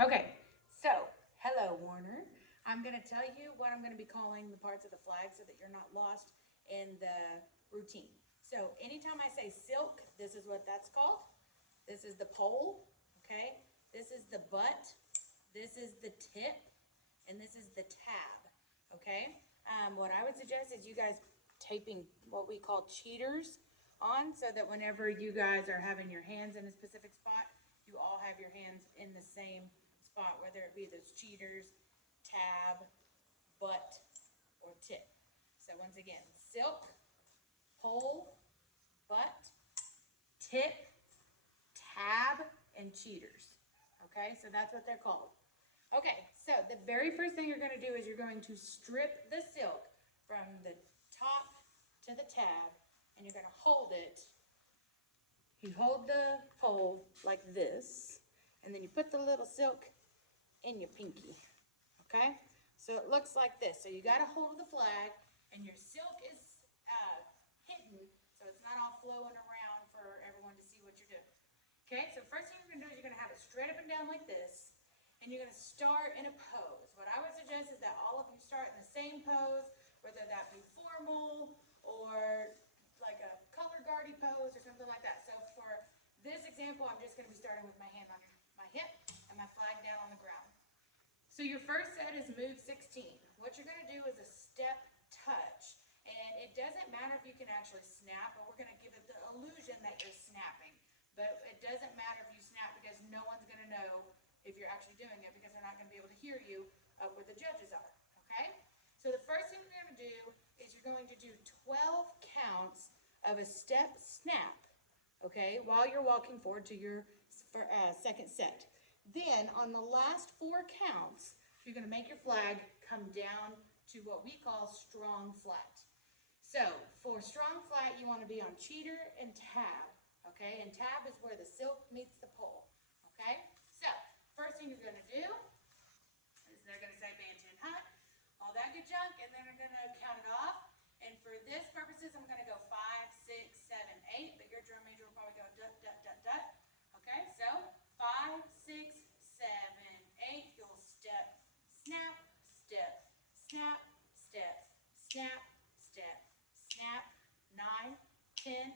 Okay, so hello, Warner. I'm going to tell you what I'm going to be calling the parts of the flag so that you're not lost in the routine. So anytime I say silk, this is what that's called. This is the pole, okay? This is the butt. This is the tip, and this is the tab, okay? What I would suggest is you guys taping what we call cheaters on so that whenever you guys are having your hands in a specific spot, you all have your hands in the same spot, whether it be those cheaters, tab, butt, or tip. So once again, silk, pole, butt, tip, tab, and cheaters. Okay, so that's what they're called. Okay, so the very first thing you're going to do is you're going to strip the silk from the top to the tab, and you're going to hold it. You hold the pole like this, and then you put the little silk in your pinky, okay? So it looks like this. So you got a hold of the flag, and your silk is hidden, so it's not all flowing around for everyone to see what you're doing. Okay, so first thing you're gonna do is you're gonna have it straight up and down like this, and you're gonna start in a pose. What I would suggest is that all of you start in the same pose, whether that be formal or like a color guardy pose or something like that. So for this example, I'm just gonna be starting with my hand on my hip and my flag down on the ground. So your first set is move 16. What you're gonna do is a step touch. And it doesn't matter if you can actually snap, but we're gonna give it the illusion that you're snapping. But it doesn't matter if you snap because no one's gonna know if you're actually doing it because they're not gonna be able to hear you up where the judges are, okay? So the first thing you're gonna do is you're going to do 12 counts of a step snap, okay, while you're walking forward to your second set. Then on the last 4 counts, you're gonna make your flag come down to what we call strong flat. So for strong flat, you wanna be on cheater and tab, okay? And tab is where the silk meets the pole, okay? So first thing you're gonna do is they're gonna say band 10 hut, all that good junk, and then they're gonna count it off. And for this purposes, I'm gonna go 5, 6, 7, 8, but your drum major will probably go dut, dut, dut, dut. Okay, so 5, 6, 7, 8, you'll step, snap, step, snap, step, snap, step, snap, 9, 10,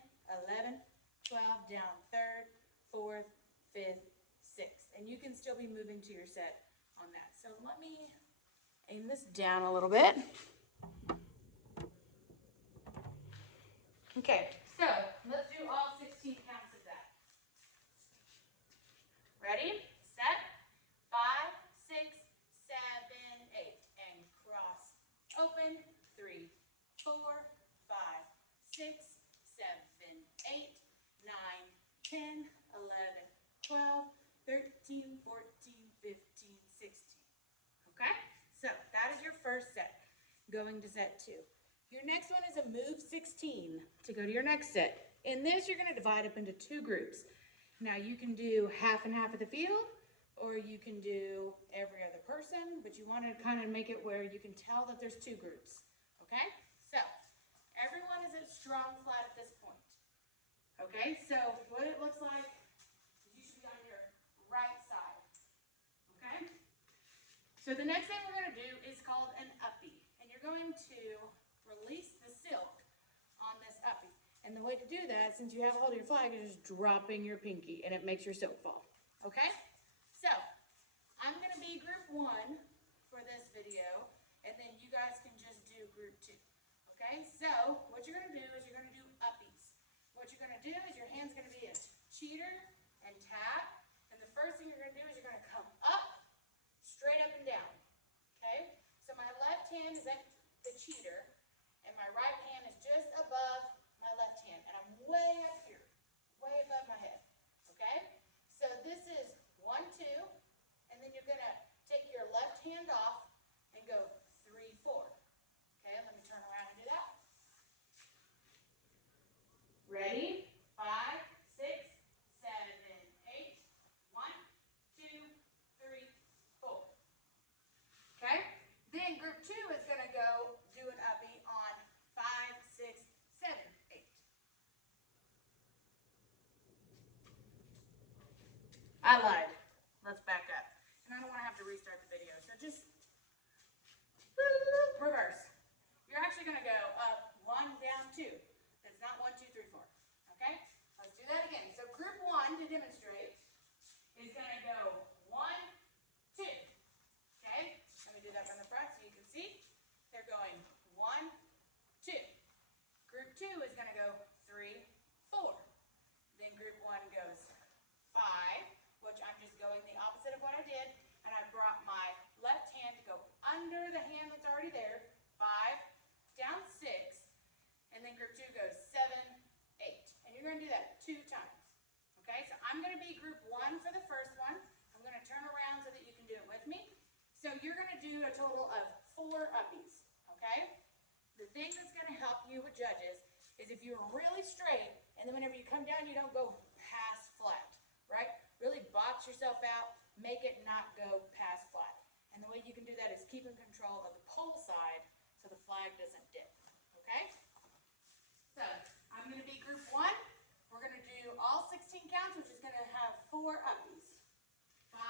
11, 12, down 3rd, 4th, 5th, 6th. And you can still be moving to your set on that. So let me aim this down a little bit. Okay, so let's do all 16 counts of that. Ready, set, 5, 6, 7, 8, and cross, open, 3, 4, 5, 6, 7, 8, 9, 10, 11, 12, 13, 14, 15, 16. Okay, so that is your first set. Going to set 2. Your next one is a move 16 to go to your next set. In this, you're going to divide up into 2 groups. Now you can do half and half of the field, or you can do every other person, but you want to kind of make it where you can tell that there's 2 groups. Okay, so everyone is at strong flat at this point. Okay, so what it looks like is you should be on your right side. Okay, so the next thing we're going to do is called an uppie, and you're going to release the silk on this uppie. And the way to do that, since you have a hold of your flag, is just dropping your pinky, and it makes your silk fall. Okay? So, I'm going to be group 1 for this video, and then you guys can just do group 2. Okay? So, what you're going to do is you're going to do uppies. What you're going to do is your hand's going to be a cheater and tab, and the first thing you're going to do is you're going to come up, straight up and down. Okay? So my left hand is at the cheater, and my right hand is just above my left hand, and I'm way up here, way above my head, okay? So this is 1, 2, and then you're gonna take your left hand off and go 3, 4. Okay, let me turn around and do that. Ready? 5, 6, 7, 8. 1, 2, 3, 4. Okay? Then group 2 is gonna go do an uppie on 5, 6, 7, 8. I lied. Let's back up. And I'm restart the video. So just reverse. You're actually going to go up 1, down 2. It's not 1, 2, 3, 4. Okay? Let's do that again. So group 1, to demonstrate, is going to go 1, 2. Okay? Let me do that from the front so you can see. They're going 1, 2. Group 2 is going to go 3, 4. Then group 1 goes 5, which I'm just going the opposite of what I did. And I brought my left hand to go under the hand that's already there. 5, down 6. And then group 2 goes 7, 8. And you're going to do that 2 times. Okay, so I'm going to be group 1 for the first one. I'm going to turn around so that you can do it with me. So you're going to do a total of 4 uppies. Okay? The thing that's going to help you with judges is if you're really straight, and then whenever you come down, you don't go past flat, right? Really box yourself out, make it not go past flat. And the way you can do that is keep in control of the pole side so the flag doesn't dip, okay? So I'm going to be group 1. We're going to do all 16 counts, which is going to have 4 uppies. 5,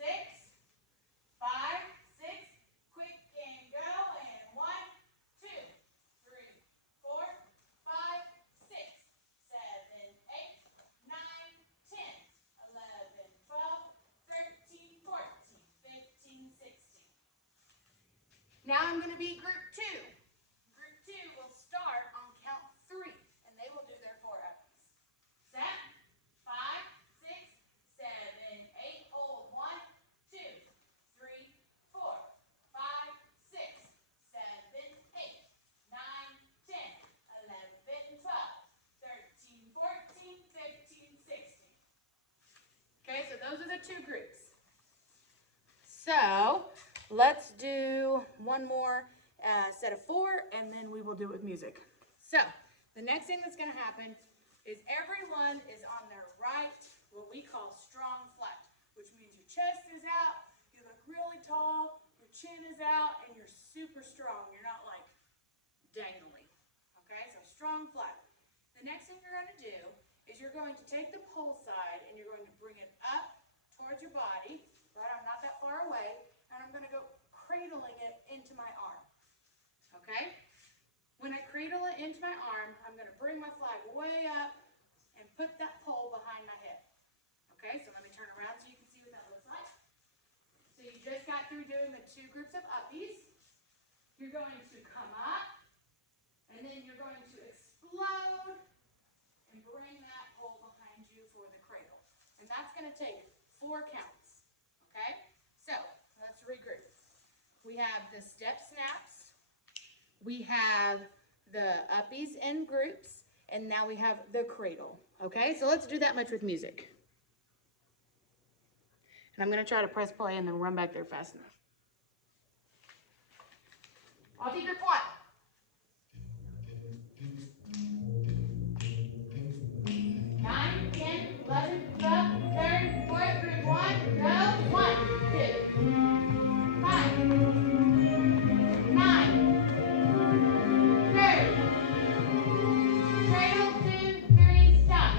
6, 5, 6, quick and go, and 1, 2, 3, 4, 5, 6, 7, 8, 9, 10, 11, 12, 13, 14, 15, 16. Now I'm going to be group 2. Group 2 will start on count 3, and they will do their 4 uppies. Set, 5, 6, 7, 8, hold, 1, 2, 3, 4, 5, 6, 7, 8, 9, 10, 11, 12, 13, 14, 15, 16. Okay, so those are the 2 groups. So let's do one more set of 4, and then we will do it with music. So the next thing that's going to happen is everyone is on their right, what we call strong flat, which means your chest is out, you look really tall, your chin is out, and you're super strong. You're not like dangly. Okay, so strong flat. The next thing you're going to do is you're going to take the pole side and you're going to bring it up towards your body. Right, I'm not that far away, and I'm going to go cradling it into my arm. Okay? When I cradle it into my arm, I'm going to bring my flag way up and put that pole behind my head. Okay, so let me turn around so you can see what that looks like. So you just got through doing the 2 groups of uppies. You're going to come up, and then you're going to explode and bring that pole behind you for the cradle. And that's going to take 4 counts. Okay, so let's regroup. We have the step snaps. We have the uppies in groups, and now we have the cradle. Okay, so let's do that much with music. And I'm going to try to press play and then run back there fast enough. I'll take group 1. 9, 10, 11, 12, 13, 14, group 1, go. 1, 2, 5, 9, 30. Cradle, 2, 3, stop.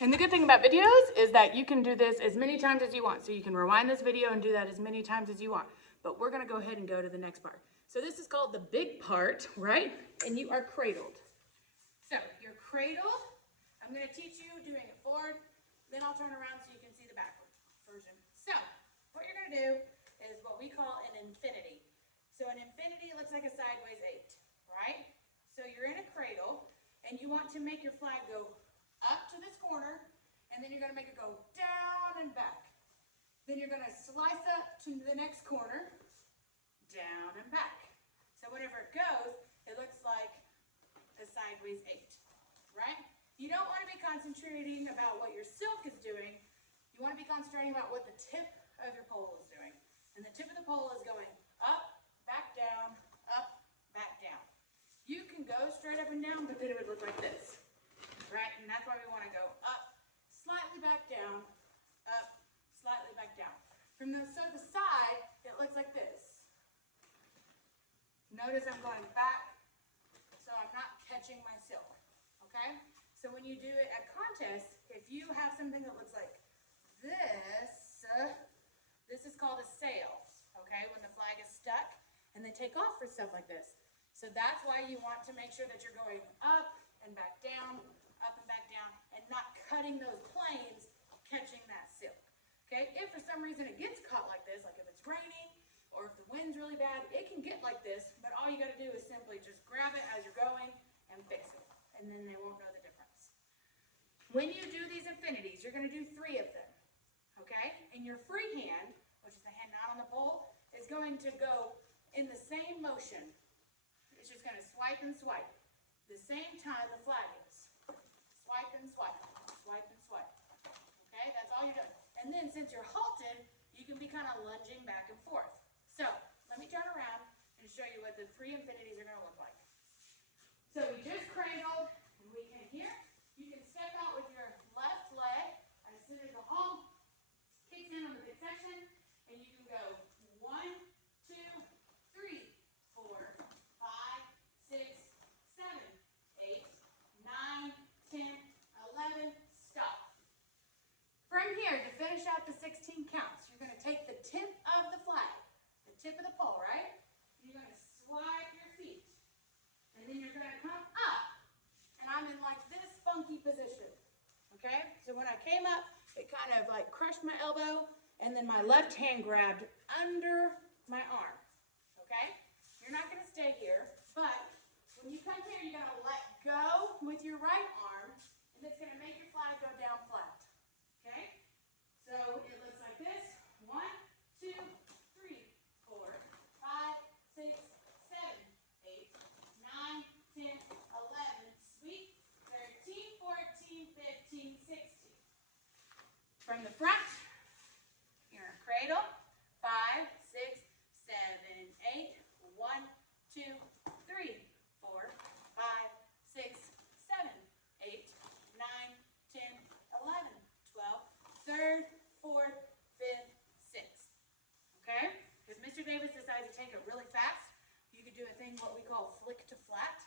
And the good thing about videos is that you can do this as many times as you want. So you can rewind this video and do that as many times as you want. But we're going to go ahead and go to the next part. So this is called the big part, right? And you are cradled. So you're cradled. I'm going to teach you doing it forward. Then I'll turn around so you can see the backward version. So what you're going to do is what we call an infinity. So an infinity looks like a sideways 8, right? So you're in a cradle, and you want to make your flag go up to this corner, and then you're going to make it go down and back. Then you're going to slice up to the next corner, down and back. So whenever it goes, it looks like a sideways 8, right? You don't want to be concentrating about what your silk is doing. You want to be concentrating about what the tip of your pole is doing. And the tip of the pole is going up, back, down, You can go straight up and down, but then it would look like this, right? And that's why we want to go up, slightly back down, up, slightly back down. From the side, it looks like this. Notice I'm going back, so I'm not catching my silk, okay? So when you do it at contests, if you have something that looks like this, this is called a sail, okay, when the flag is stuck and they take off for stuff like this. So that's why you want to make sure that you're going up and back down, and not cutting those planes, catching that silk. Okay, if for some reason it gets caught like this, like if it's raining or if the wind's really bad, it can get like this, but all you got to do is simply just grab it as you're going and fix it, and then they won't know the difference. When you do these infinities, you're going to do 3 of them, okay? And your free hand, which is the hand not on the pole, is going to go in the same motion. It's just going to swipe and swipe. The same time the flag is. Swipe and swipe, swipe and swipe. Okay, that's all you're doing. And then since you're halted, you can be kind of lunging back and forth. So let me turn around and show you what the 3 infinities are going to look like. So we just cradled, and we can here. You can step out with your left leg as soon as the hall kicks in on the big section, and you can go 1, 2, 3, 4, 5, 6, 7, 8, 9, 10, 11, stop. From here, to finish out the 16 counts, you're going to take the tip of the flag, the tip of the pole, right? You're going to swipe your feet. And then you're going to come up, and I'm in like this funky position, okay? So when I came up, it kind of like crushed my elbow, and then my left hand grabbed under my arm, okay? You're not going to stay here, but when you come here, you're going to let go with your right arm, and it's going to make your flag go down flat, okay? So it looks like this. 1, 2, 3, 4, 5, 6, 7, 8, 9, 10, 11, sweep, 13, 14, 15, 16. From the front, you're going to cradle. 5, 6, 7, 8. 1, 2, 3, 4, 5, 6, 7, 8, 9, 10, 11, 12, 3rd, 4th, 5th, 6th. Okay? If Mr. Davis decides to take it really fast, you could do a thing what we call flick to flat,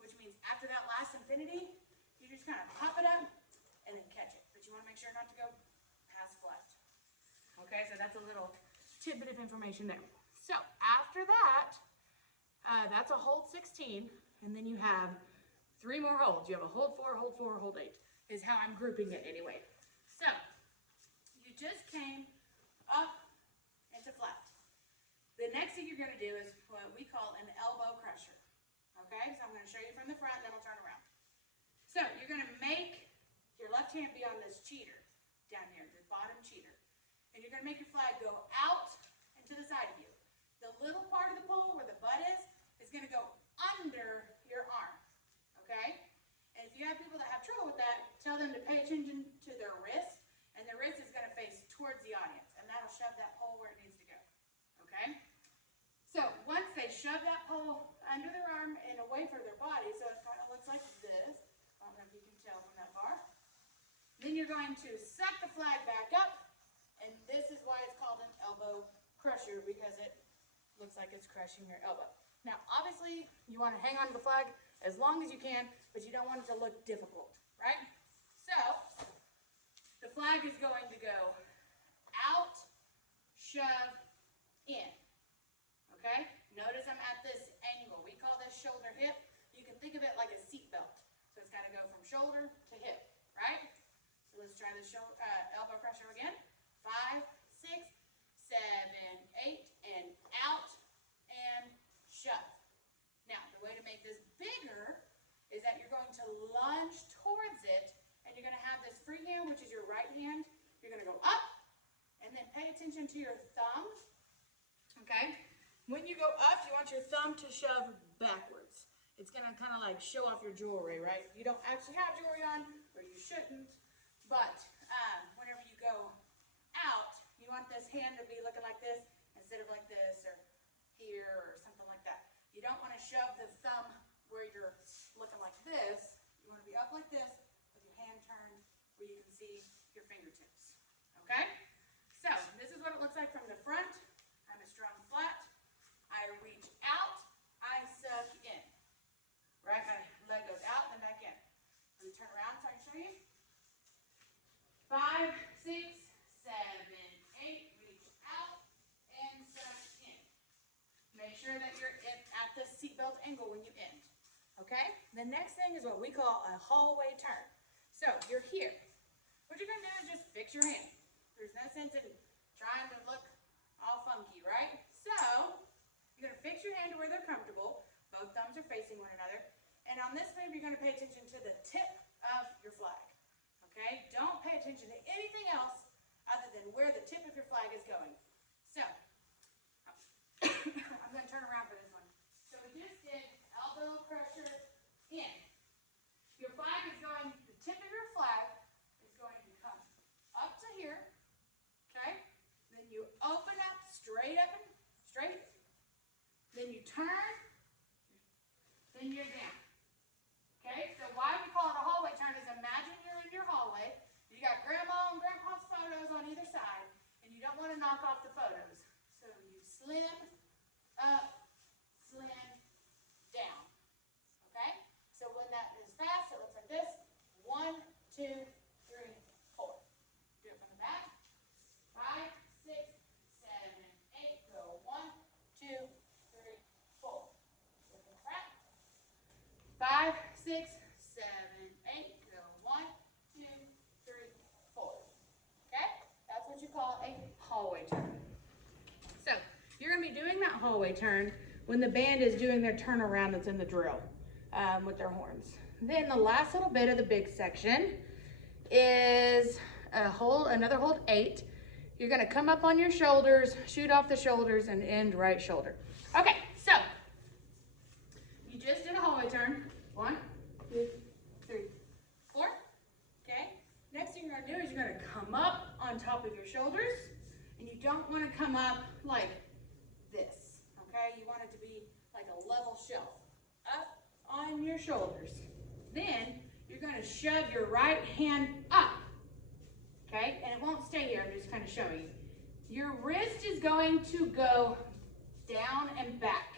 which means after that last infinity, you just kind of pop it up and then catch it. But you want to make sure not to go past flat. Okay, so that's a little tidbit of information there. So after that, that's a hold 16, and then you have 3 more holds. You have a hold 4, hold 4, hold 8, is how I'm grouping it anyway. So you just came up into flat. The next thing you're going to do is what we call an elbow crusher. Okay, so I'm going to show you from the front, then I'll turn around. So you're going to make your left hand be on this cheater down here, the bottom cheater. And you're going to make your flag go out and to the side of you. The little part of the pole where the butt is going to go under your arm. Okay? And if you have people that have trouble with that, tell them to pay attention to their wrist, and the wrist is going to face towards the audience, and that'll shove that pole where it needs to go. Okay? So once they shove that pole under their arm and away from their body, so it kind of looks like this. I don't know if you can tell from that bar. Then you're going to suck the flag back up, and this is why it's called an elbow crusher, because it looks like it's crushing your elbow. Now, obviously, you want to hang on to the flag as long as you can, but you don't want it to look difficult, right? So, the flag is going to go out, shove, in. Okay? Notice I'm at this angle. We call this shoulder hip. You can think of it like a seat belt. So it's got to go from shoulder to hip, right? So let's try the elbow crusher again. 5, 6, 7, 8, and out and shove. Now, the way to make this bigger is that you're going to lunge towards it, and you're going to have this free hand, which is your right hand. You're going to go up, and then pay attention to your thumb. Okay? When you go up, you want your thumb to shove backwards. It's going to kind of like show off your jewelry, right? You don't actually have jewelry on, or you shouldn't, but whenever you go out, you want this hand to be looking like this instead of like this or here or something like that. You don't want to shove the thumb where you're looking like this. You want to be up like this with your hand turned where you can see your fingertips. Okay? So, this is what it looks like from the front. I'm a strong flat. I reach out. I suck in. Right? My leg goes out and then back in. Let me turn around. sure that you're at the seatbelt angle when you end. Okay? The next thing is what we call a hallway turn. So you're here. What you're gonna do is just fix your hand. There's no sense in trying to look all funky, right? So you're gonna fix your hand to where they're comfortable. Both thumbs are facing one another. And on this move, you're gonna pay attention to the tip of your flag. Okay? Don't pay attention to anything else other than where the tip of your flag is going. So I'm gonna turn around for this one. So we just did elbow crusher in. Your flag is going, the tip of your flag is going to come up to here, okay? Then you open up, straight, then you turn, then you're down, okay? So why we call it a hallway turn is imagine you're in your hallway, you got grandma and grandpa's photos on either side, and you don't want to knock off the photos. So you slim up, slim down. Okay? So when that is fast, it looks like this. 1, 2, 3, 4. Do it from the back. 5, 6, 7, 8. Go 1, 2, 3, 4. Do it from the front. 5, 6, 7, 8. Go 1, 2, 3, 4. Okay? That's what you call a hallway turn. So you're going to be doing that hallway turn when the band is doing their turnaround that's in the drill with their horns. Then the last little bit of the big section is another hold 8. You're going to come up on your shoulders, shoot off the shoulders, and end right shoulder. Okay, so you just did a hallway turn. 1, 2, 3, 4. Okay, next thing you're going to do is you're going to come up on top of your shoulders, and you don't want to come up like this, okay? You want it to be like a level shelf, up on your shoulders. Then you're going to shove your right hand up, okay? And it won't stay here, I'm just kind of showing you. Your wrist is going to go down and back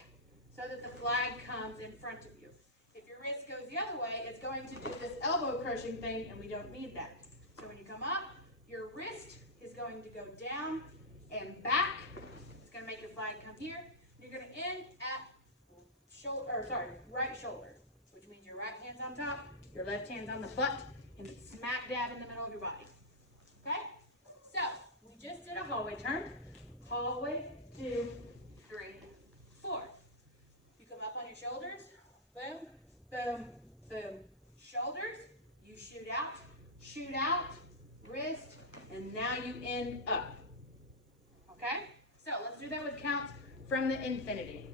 so that the flag comes in front of you. If your wrist goes the other way, it's going to do this elbow crushing thing, and we don't need that. So when you come up, your wrist is going to go down and back. It's going to make your flag come here. You're going to end at right shoulder, which means your right hand's on top, your left hand's on the butt, and it's smack dab in the middle of your body. Okay? So, we just did a hallway turn. Hallway, 2, 3, 4. You come up on your shoulders. Boom, boom, boom. Shoulders, you shoot out, wrist, and now you end up. Okay? So let's do that with counts from the infinity.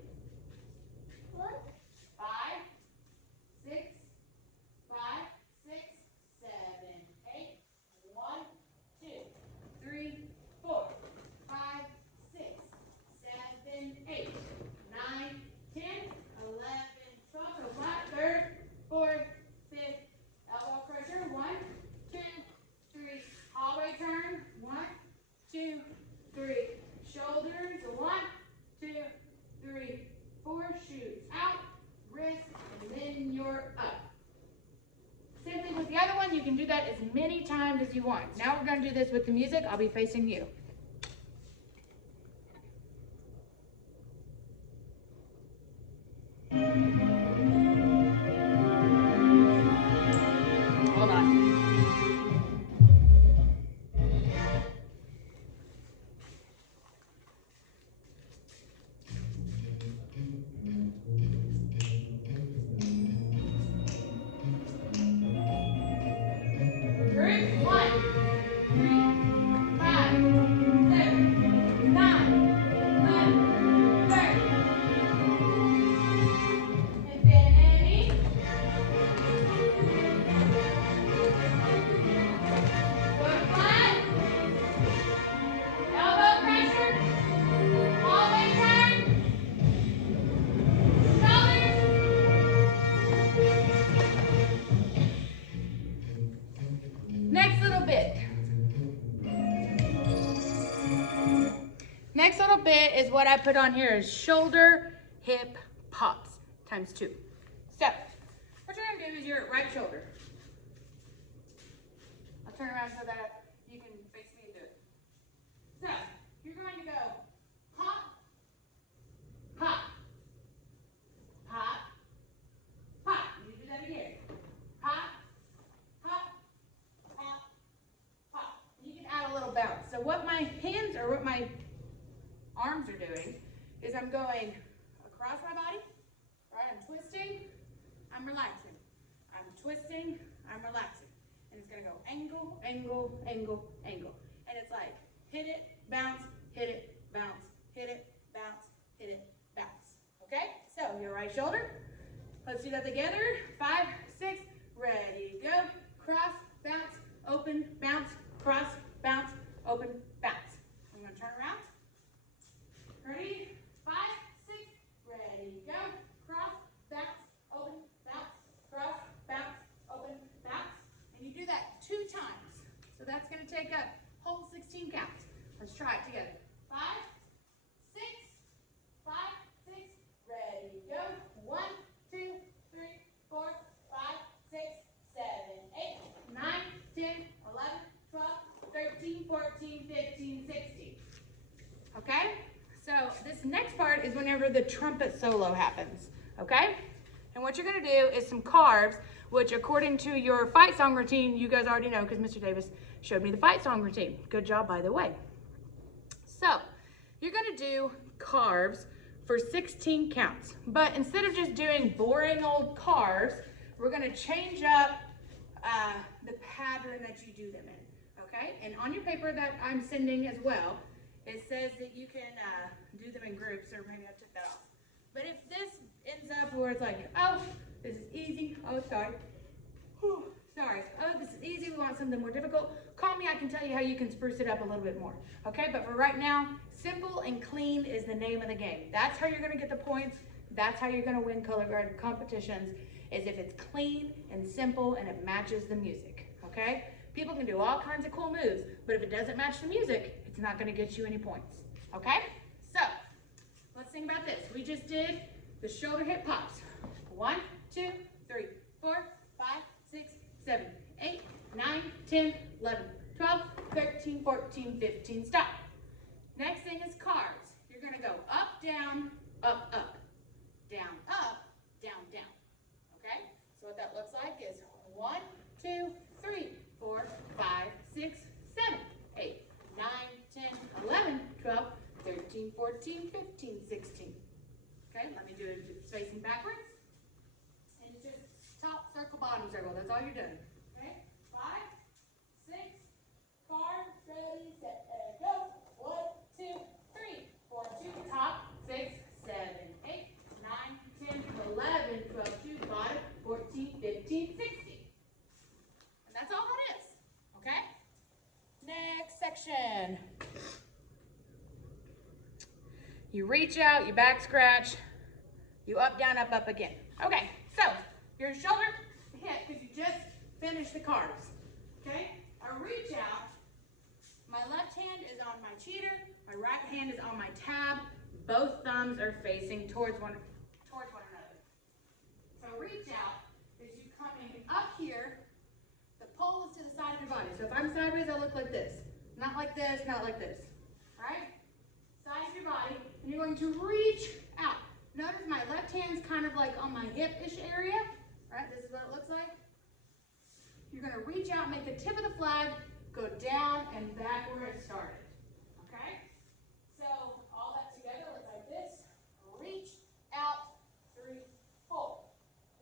5, 6, 5, 6, 7, 8. 1, 2, 3, 4, 5, 6, 7, 8, 9, 10, 11, 12. So flat, third, fourth, fifth, elbow crusher. 1, 2, 3. Hallway turn. 1, 2, 3. Shoulders. 1, 2, 3, 4. Shoot out, wrist, and then you're up. Same thing with the other one. You can do that as many times as you want. Now we're going to do this with the music. I'll be facing you. Hold on. Next little bit is what I put on here is shoulder, hip, pops, times 2. So, what you're going to do is your right shoulder. I'll turn around so that you can face me and do it. So, you're going to go hop, hop. or what my arms are doing, is I'm going across my body, right? I'm twisting, I'm relaxing. I'm twisting, I'm relaxing. And it's gonna go angle, angle, angle, angle. And it's like, hit it, bounce, hit it, bounce, hit it, bounce, hit it, bounce. Okay? So your right shoulder. Let's do that together. 5, 6, ready, go. Cross, bounce, open, bounce, cross, bounce, open, bounce. I'm gonna turn around. Ready? 5, 6, ready, go. Cross, bounce, open, bounce, cross, bounce, open, bounce. And you do that 2 times. So that's gonna take up whole 16 counts. Let's try it together. 5, 6, 5, 6, ready, go. 1, 2, 3, 4, 5, 6, 7, 8, 9, 10, 11, 12, 13, 14, 15, 16. Okay? So this next part is whenever the trumpet solo happens. Okay? And what you're going to do is some carves, which according to your fight song routine, you guys already know because Mr. Davis showed me the fight song routine. Good job, by the way. So you're going to do carves for 16 counts. But instead of just doing boring old carves, we're going to change up the pattern that you do them in. Okay? And on your paper that I'm sending as well, it says that you can do them in groups, or maybe I took that off. But if this ends up where it's like, oh, this is easy, oh, sorry, whew, sorry, oh, this is easy, we want something more difficult, call me, I can tell you how you can spruce it up a little bit more. Okay, but for right now, simple and clean is the name of the game. That's how you're gonna get the points. That's how you're gonna win color guard competitions, is if it's clean and simple and it matches the music, okay? People can do all kinds of cool moves, but if it doesn't match the music, it's not gonna get you any points, okay? So, let's think about this. We just did the shoulder hip pops. 1, 2, 3, 4, 5, 6, 7, 8, 9, 10, 11, 12, 13, 14, 15, stop. Next thing is cards. You're gonna go up, down, up, up, down, up, down, down, okay? So what that looks like is 1, 2, 3, 4, 5, 6, 7, 8, 9, 10, 11, 12, 13, 14, 15, 16. Okay, let me do it facing backwards. And it's just top circle, bottom circle. That's all you're doing. Okay, 5, 6, card, ready, set, and go. 1, 2, 3, 4, 2, top, 6, 7, 8, 9, 10, 11, 12, 2, bottom, 14, 15, 16. And that's all that is. Okay? Next section. You reach out, you back scratch, you up, down, up again. Okay, so your shoulder hit because you just finished the carves. Okay? I reach out, my left hand is on my cheater, my right hand is on my tab. Both thumbs are facing towards one another. So reach out is you coming up here. The pole is to the side of your body. So if I'm sideways, I look like this. Not like this, not like this. Right? Side of your body, and you're going to reach out. Notice my left hand's kind of like on my hip-ish area. Right? This is what it looks like. You're going to reach out, make the tip of the flag go down and back where it started. Okay? So all that together looks like this. Reach out, 3, 4.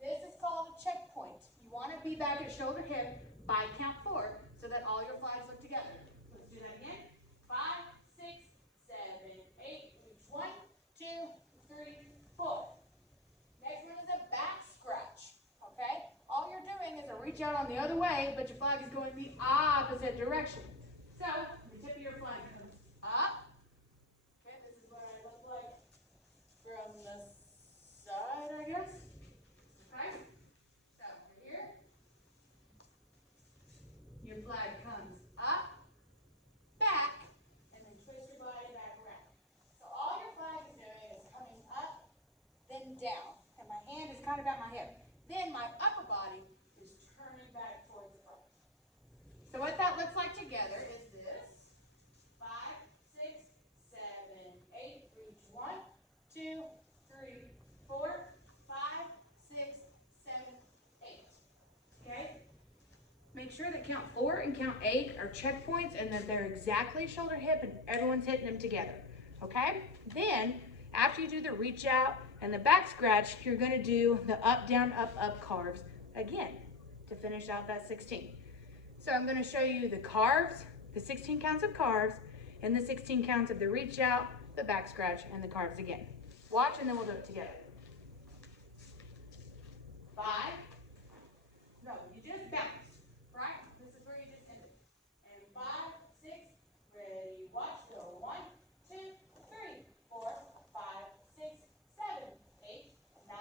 This is called a checkpoint. You want to be back at shoulder hip by count 4 so that all your flags look together. Let's do that again. 5, 6, 7, 8. Reach 1, 2, 3, 4. Next one is a back scratch. Okay? All you're doing is a reach out on the other way, but your flag is going the opposite direction. So the tip of your flag comes up. Okay, this is what I look like from the side, I guess. Okay? So you're here. Your flag comes up, back, and then twist your body back around. So all your flag is doing is coming up, then down. And my hand is kind of at my hip. Then my upper body is turning back towards the front. So what that looks like together sure that count 4 and count 8 are checkpoints and that they're exactly shoulder hip and everyone's hitting them together, okay? Then, after you do the reach out and the back scratch, you're gonna do the up, down, up carves again to finish out that 16. So I'm gonna show you the carves, the 16 counts of carves, and the 16 counts of the reach out, the back scratch, and the carves again. Watch and then we'll do it together. 5. No, you just bounce, right? This is where you just ended. And 5, 6, ready, watch, go. 1, 2, 3, 4, 5, 6, 7, 8, 9,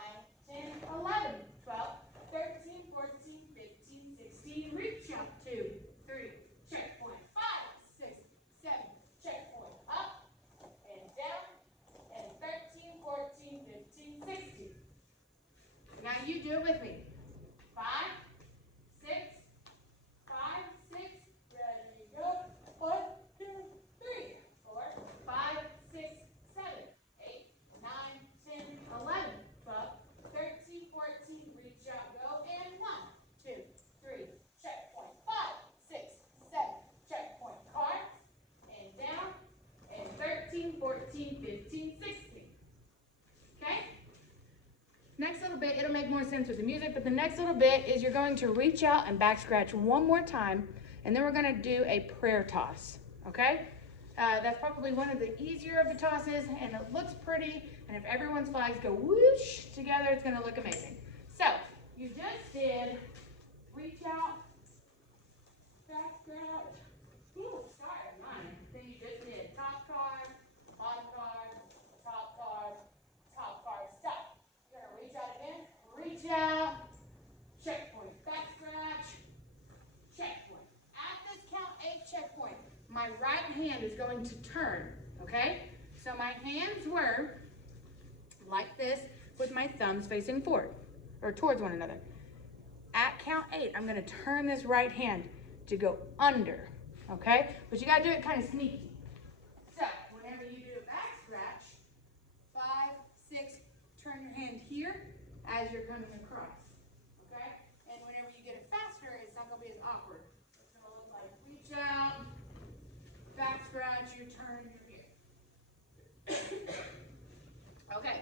10, 11, 12, 13, 14, 15, 16, reach out, 2, 3, checkpoint, 5, 6, 7, checkpoint, up and down, and 13, 14, 15, 16. Now you do it with me. 5, 6, 5, 6, ready, go. 1, 2, 3, 4, 5, 6, 7, 8, 9, 10, 11, 12, 13, 14, reach out, go, and 1, 2, 3, checkpoint, 5, 6, 7, checkpoint, cards, and down, and 13, 14, 15, 16. Okay? Next little bit, it'll make more sense with the music, but the next little bit is you're going to reach out and back scratch one more time, and then we're gonna do a prayer toss, okay? That's probably one of the easier of the tosses, and it looks pretty, and if everyone's flags go whoosh together, it's gonna look amazing. So, you just did reach out, back scratch, sorry, mine. Then you just did top card, bottom card, top card, stop. You're gonna reach out again, reach out, checkpoint, back scratch, checkpoint. At this count 8 checkpoint, my right hand is going to turn, okay? So my hands were like this with my thumbs facing forward, or towards one another. At count 8, I'm gonna turn this right hand to go under, okay? But you gotta do it kind of sneaky. So, whenever you do a back scratch, 5, 6, turn your hand here as you're coming across, okay? And whenever you get it faster, it's not gonna be as awkward. It's gonna look like reach out, back scratch, you turn, you're here. Okay,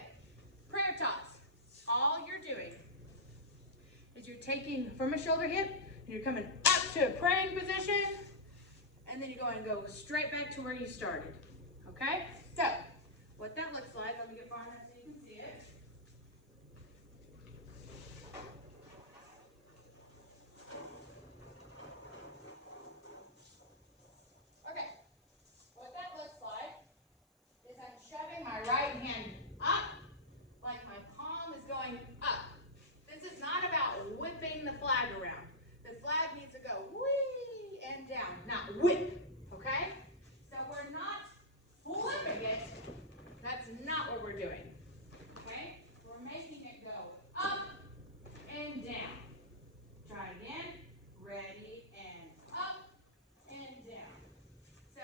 prayer toss. All you're doing is you're taking from a shoulder hip, and you're coming up to a praying position, and then you're going to go straight back to where you started, okay? So, what that looks like, let me get far enough so you can see it. Okay, what that looks like is I'm shoving my right hand up, like my palm is going up. This is not about whipping the flag around. The flag needs to go whee and down, not whip, okay? So we're not flipping it. That's not what we're doing, okay? We're making it go up and down. Try again. Ready, and up and down. So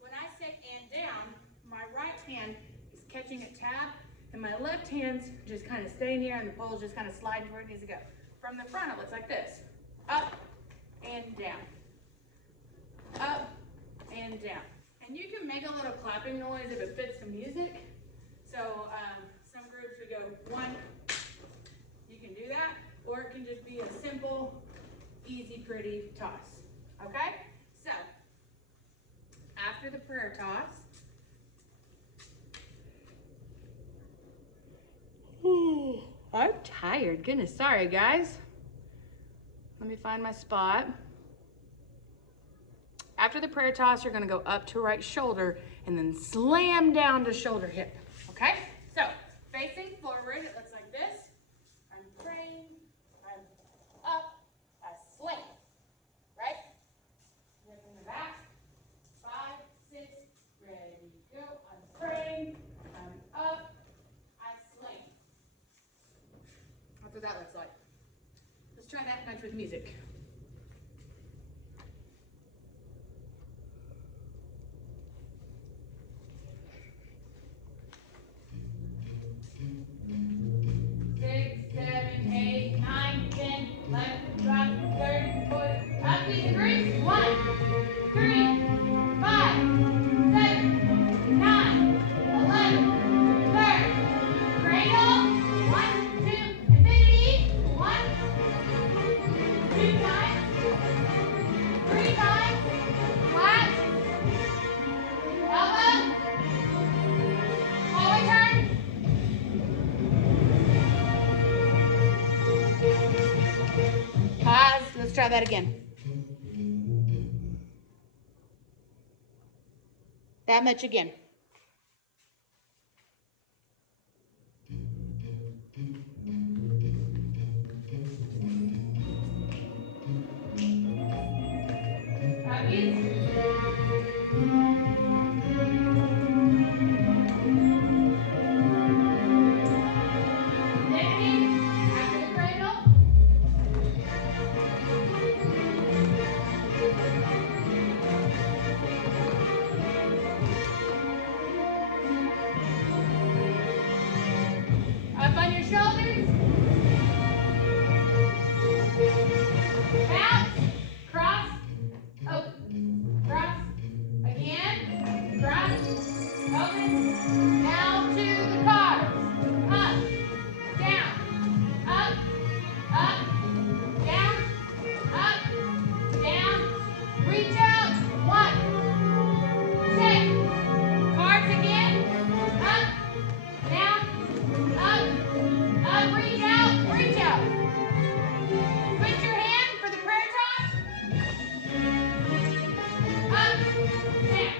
when I say and down, my right hand is catching a tab, and my left hand's just kind of staying here, and the pole's just kind of sliding where it needs to go. From the front, it looks like this. Up and down. Up and down. And you can make a little clapping noise if it fits the music. So some groups we go 1, you can do that, or it can just be a simple, easy, pretty toss. Okay? So, after the prayer toss, I'm tired. Goodness, sorry guys. Let me find my spot. After the prayer toss, you're gonna go up to right shoulder and then slam down to shoulder hip, okay? So, facing forward, it looks like this. I'm praying, I'm up, I slam, right? Then from the back, 5, 6, ready, go. I'm praying, I'm up, I slam. That's what that looks like. Let's try that bunch with music. Six, 7, 8, 9, 10, 11, 12, 13, 14, try that again. That much again. Up on your shoulders. Bounce. Cross. Open. Cross. Again. Cross. Open. Down to the cars. Up. Down. Up. Up. Down. Up. Down. Reach out. 1. 2. Cards again. Up. Down. Up. Up. Reach out. Reach out. Put your hand for the prayer toss. Up. Down.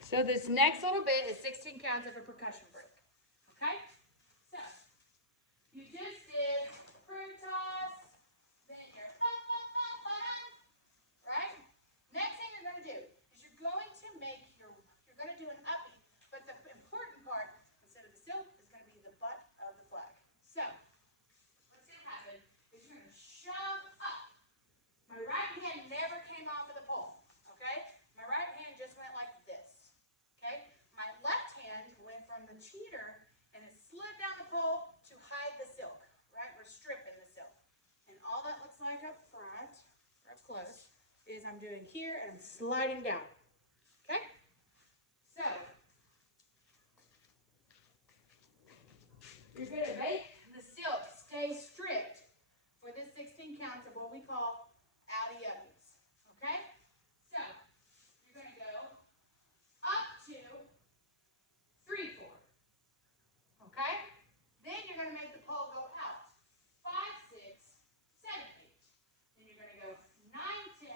So this next little bit is 16 counts of a percussion break. Okay? So you just did prayer toss, then your right? Next thing you're going to do is you're going to do an upbeat, but the important part, instead of the silk, is going to be the butt of the flag. So what's going to happen is you're going to shove up. My right hand never came off of the pole, okay? My right hand just went like this, okay? My left hand went from the cheater and it slid down the pole to hide the silk, right? We're stripping the silk. And all that looks like up front, or up close, is I'm doing here and I'm sliding down, okay? So, you're going to make the silk stay stripped for this 16 counts of what we call outie uppies, okay? So, you're going to go up to 3, 4, okay? Then you're going to make the pole go out 5, 6, 7, 8. Then you're going to go 9, 10,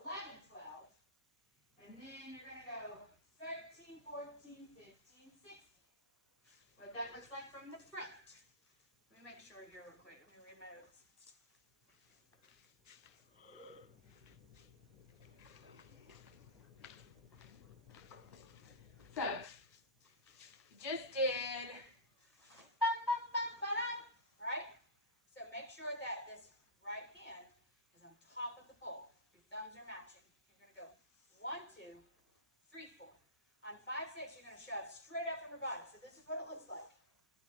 11, 12, and then you're going to go 13, 14, 15, 16. What that looks like from the front. Let me make sure here real quick. Let me read my notes. So, you just did, right? So make sure that this right hand is on top of the pole. Your thumbs are matching. You're going to go 1, 2, 3, 4. On 5, 6, you're going to shove straight up from your body. So this is what it looks like.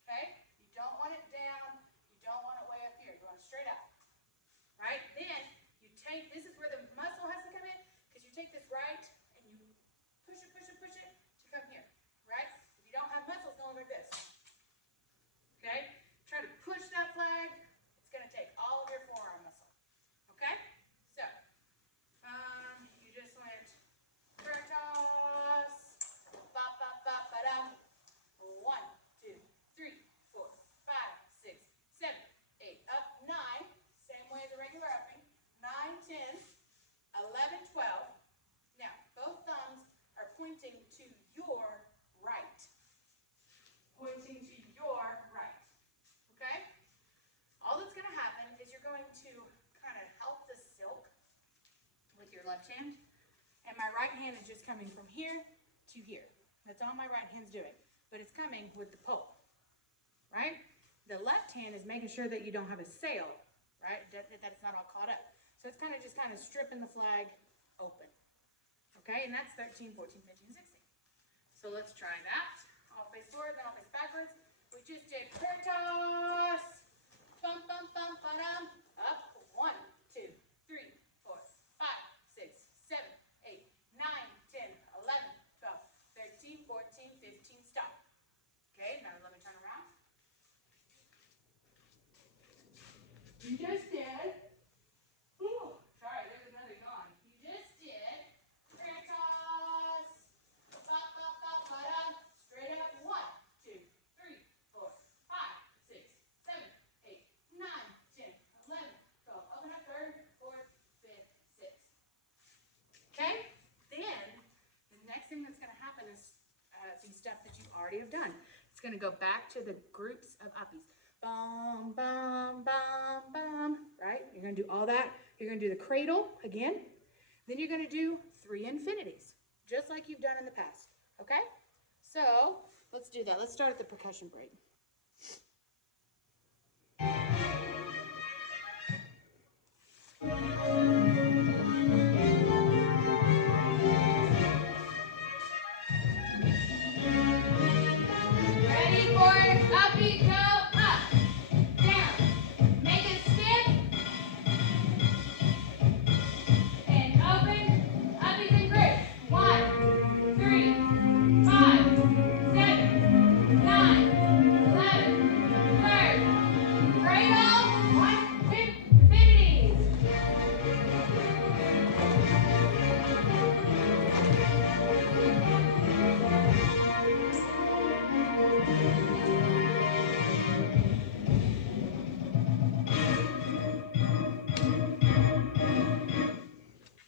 Okay? You don't want it down. You don't want it way up here. You want it straight up. Right? Then you take, this is where the muscle has to come in, because you take this right and you push it to come here. Right? If you don't have muscles going like this. Okay? Try to push that flag. It's going to take all of your forearm muscle. Okay? So, you just went prayer toss. 1, 2, 3, 4, 5, 6, 7, 8, up 9. Same way as a regular upping. 9, 10, 11, 12. Now, both thumbs are pointing to your right. Pointing to your right. Okay? All that's going to happen is you're going to kind of help the silk with your left hand. And my right hand is just coming from here to here. That's all my right hand's doing. But it's coming with the pole, right? The left hand is making sure that you don't have a sail, right? That it's not all caught up. So it's kind of stripping the flag open, okay? And that's 13, 14, 15, 16. So let's try that. I'll face forward, then I'll face backwards. We just did prayer toss. Bum, bum, bum, ba-dum. Up. 1, 2, 3, 4, 5, 6, 7, 8, 9, 10, 11, 12, 13, 14, 15, stop. Okay, now let me turn around. You just did, sorry, there's another yawn. You just did prayer toss, already have done. It's gonna go back to the groups of uppies. Bum, bum, bum, bum, right? You're gonna do all that. You're gonna do the cradle again. Then you're gonna do 3 infinities, just like you've done in the past, okay? So let's do that. Let's start at the percussion break. Ready for it? Uppy, go up, down. Make it stiff. And open, uppies and groups. 1, 3, 5, 7, 9, 11, 12. Cradle, 1, 2, infinities.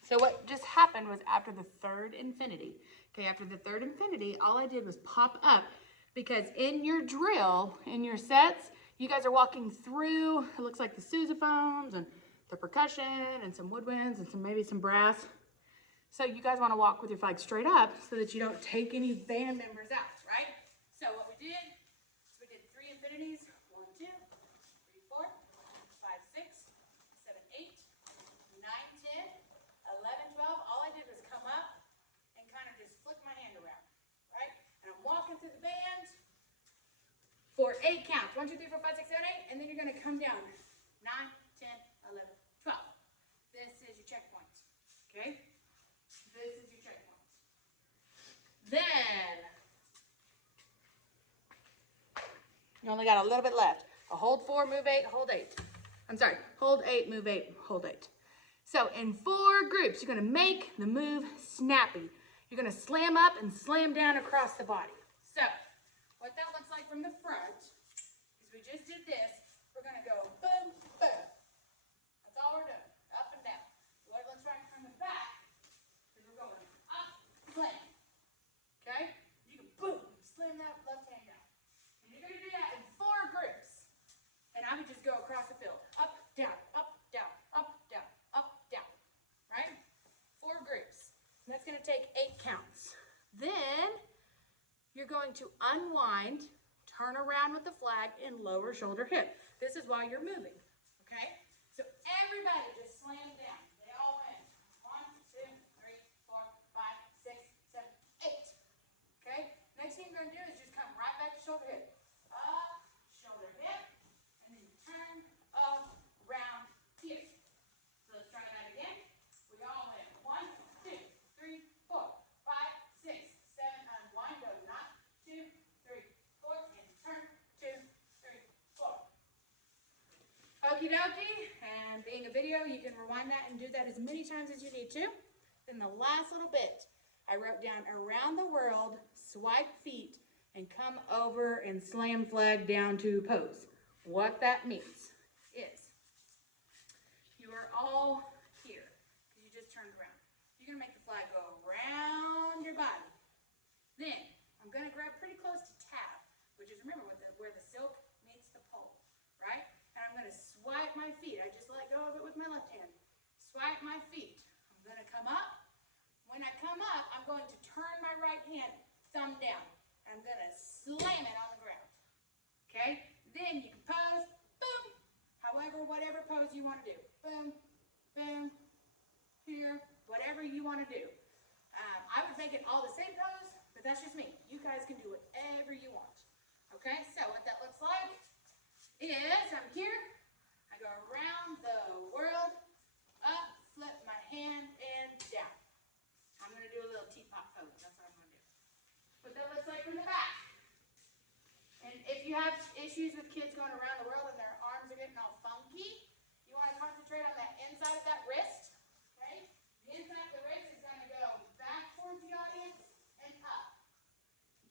So what just happened was after the 3rd infinity, okay, after the 3rd infinity, all I did was pop up because in your drill, in your sets, you guys are walking through, it looks like the sousaphones and the percussion and some woodwinds and maybe some brass. So you guys want to walk with your flag straight up so that you don't take any band members out, right? So what we did is we did 3 infinities, 1, 2, 3, 4, 5, 6, 7, 8, 9, 10, 11, 12. All I did was come up and kind of just flick my hand around, right? And I'm walking through the band for 8 counts. 1, 2, 3, 4, 5, 6, 7, 8. And then you're going to come down 9, 10, 11, 12. This is your checkpoint, okay? This is your checkpoint. Then, you only got a little bit left. A hold 4, move 8, hold 8. I'm sorry, hold 8, move 8, hold 8. So in 4 groups, you're gonna make the move snappy. You're gonna slam up and slam down across the body. So what that looks like from the front is we just did this. We're gonna go boom, boom. That's all we're doing, up and down. What it looks like from the back is we're going up, slam. Okay? You can boom, slam that left hand down. And you're gonna do that in 4 groups. And I would just go across the field. Up, down, up, down, up, down, up, down. Right? 4 groups. And that's going to take 8 counts. Then you're going to unwind, turn around with the flag, and lower shoulder hip. This is while you're moving. Okay? So everybody just slam down. They all win. 1, 2, 3, 4, 5, 6, 7, 8. Okay? Next thing you're going to do is just come right back to shoulder hip. Up, shoulder hip. And then turn around here. So let's try that again. We all went 1, 2, 3, 4, 5, 6, 7. Unwind, go 9, 2, 3, 4, and turn 2, 3, 4. Okie dokie. And being a video, you can rewind that and do that as many times as you need to. Then the last little bit, I wrote down around the world, swipe feet, and come over and slam flag down to pose. What that means is you are all here because you just turned around. You're going to make the flag go around your body. Then I'm going to grab pretty close to tab, which is, remember, where the silk meets the pole, right? And I'm going to swipe my feet. I just let go of it with my left hand. Swipe my feet. I'm going to come up. When I come up, I'm going to turn my right hand, thumb down. I'm going to slam it on the ground. Okay? Then you can pose, boom, however, whatever pose you want to do. Boom, boom, here, whatever you want to do. I would make it all the same pose, but that's just me. You guys can do whatever you want. Okay? So what that looks like is I'm here. I go around the world, up, flip my hand, and down. I'm going to do a little teapot pose. That's what I'm going to do. What that looks like from the back. And if you have issues with kids going around the world and their arms are getting all funky, you want to concentrate on that inside of that wrist. Okay? The inside of the wrist is going to go back towards the audience and up.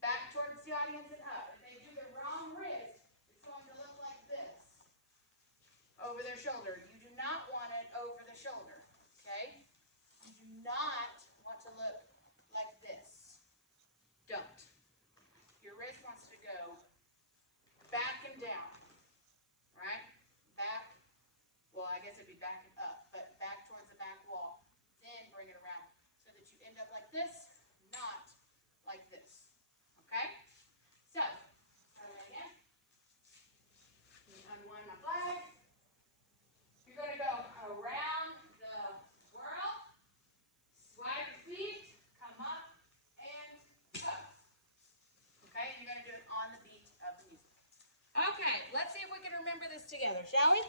Back towards the audience and up. If they do the wrong wrist, it's going to look like this. Over their shoulder. You do not want it over the shoulder. Okay? You do not want to look like this. Don't. Your wrist wants this together, shall we?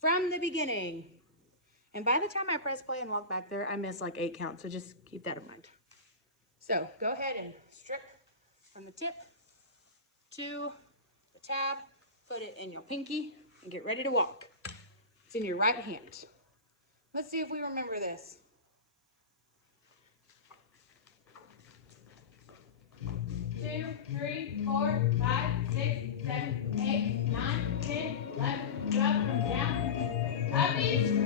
From the beginning. And by the time I press play and walk back there, I miss like 8 counts, so just keep that in mind. So go ahead and strip from the tip to the tab, put it in your pinky, and get ready to walk. It's in your right hand. Let's see if we remember this. 2, 3, 4, 5, 6, 7, 8, 9, 10, 11, 12, down, uppies.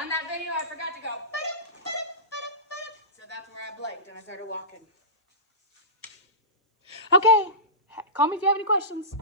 On that video, I forgot to go. So that's where I blinked and I started walking. Okay, call me if you have any questions.